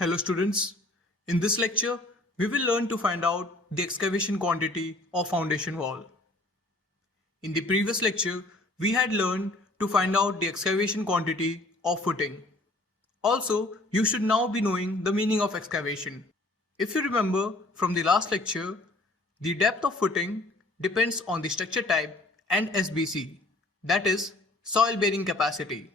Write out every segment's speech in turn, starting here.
Hello students, in this lecture we will learn to find out the excavation quantity of foundation wall. In the previous lecture we had learned to find out the excavation quantity of footing. Also, you should now be knowing the meaning of excavation. If you remember from the last lecture, the depth of footing depends on the structure type and SBC, that is soil bearing capacity.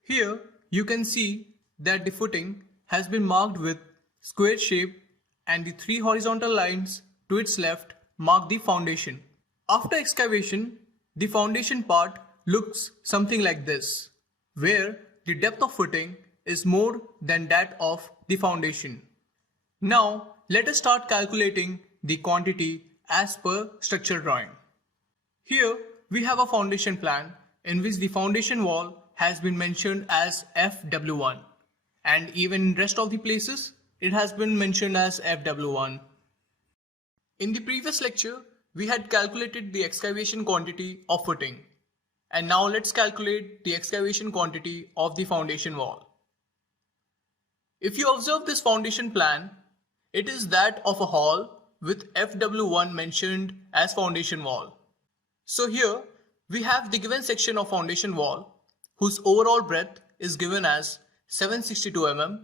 Here you can see that the footing has been marked with square shape and the three horizontal lines to its left mark the foundation. After excavation, the foundation part looks something like this, where the depth of footing is more than that of the foundation. Now let us start calculating the quantity as per structure drawing. Here we have a foundation plan in which the foundation wall has been mentioned as FW1, and even in rest of the places it has been mentioned as FW1. In the previous lecture we had calculated the excavation quantity of footing, and now let's calculate the excavation quantity of the foundation wall. If you observe this foundation plan, it is that of a hall with FW1 mentioned as foundation wall. So here we have the given section of foundation wall whose overall breadth is given as 762 mm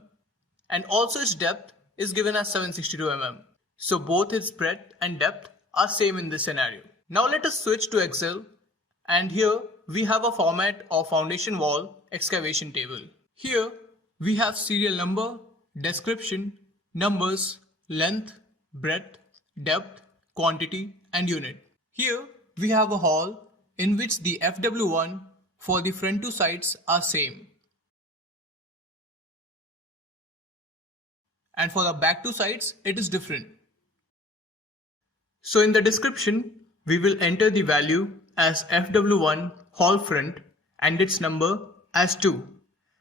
and also its depth is given as 762 mm. So both its breadth and depth are same in this scenario. Now let us switch to Excel, and here we have a format of foundation wall excavation table. Here we have serial number, description, numbers, length, breadth, depth, quantity and unit. Here we have a hall in which the FW1 for the front two sides are same, and for the back two sides it is different. So in the description we will enter the value as FW1 hall front and its number as 2,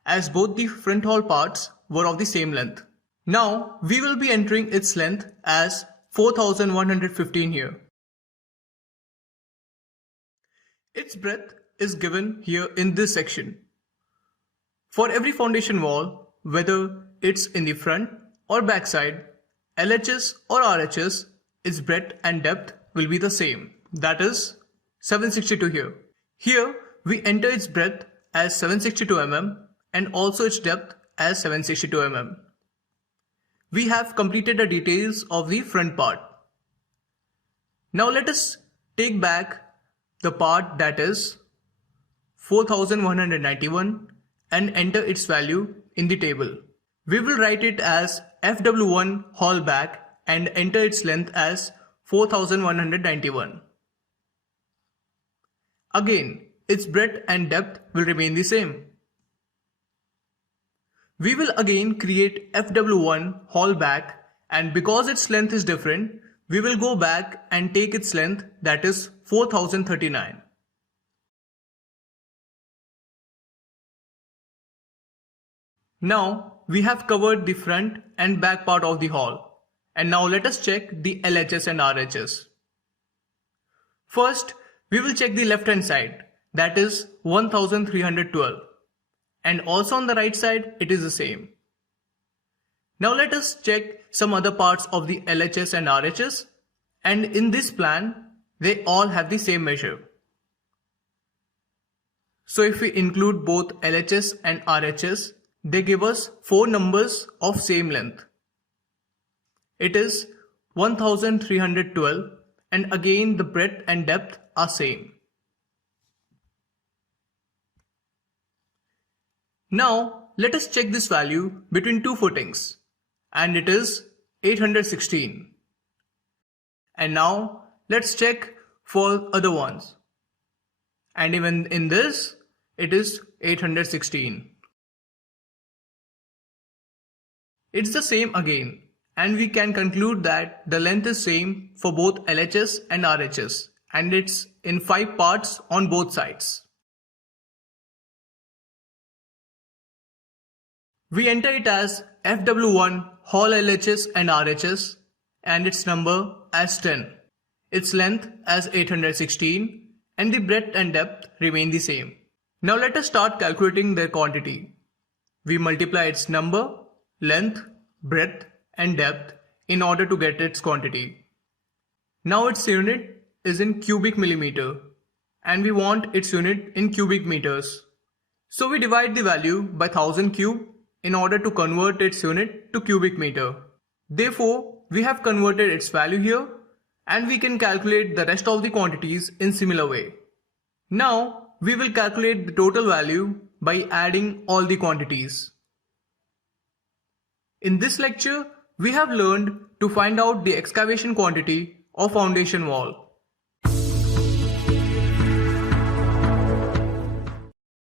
as both the front hall parts were of the same length. Now we will be entering its length as 4115 here. Its breadth is given here in this section. For every foundation wall, whether it's in the front or back side, LHS or RHS, its breadth and depth will be the same, that is 762 here. Here we enter its breadth as 762 mm and also its depth as 762 mm. We have completed the details of the front part. Now let us take back the part that is 4191 and enter its value in the table. We will write it as FW1 hall back and enter its length as 4191. Again, its breadth and depth will remain the same. We will again create FW1 hall back, and because its length is different, we will go back and take its length, that is 4039. Now we have covered the front and back part of the hall, and now let us check the LHS and RHS. First we will check the left hand side, that is 1312, and also on the right side it is the same. Now let us check some other parts of the LHS and RHS, and in this plan they all have the same measure. So if we include both LHS and RHS, they give us 4 numbers of same length. It is 1312, and again the breadth and depth are same. Now let us check this value between two footings, and it is 816. And now let's check for other ones, and even in this it is 816. It's the same again, and we can conclude that the length is same for both LHS and RHS, and it's in 5 parts on both sides. We enter it as FW1 hall LHS and RHS and its number as 10, its length as 816, and the breadth and depth remain the same. Now let us start calculating their quantity. We multiply its number, length, breadth and depth in order to get its quantity. Now its unit is in cubic millimeter and we want its unit in cubic meters. So we divide the value by 1000 cube in order to convert its unit to cubic meter. Therefore, we have converted its value here and we can calculate the rest of the quantities in similar way. Now we will calculate the total value by adding all the quantities. In this lecture, we have learned to find out the excavation quantity of foundation wall.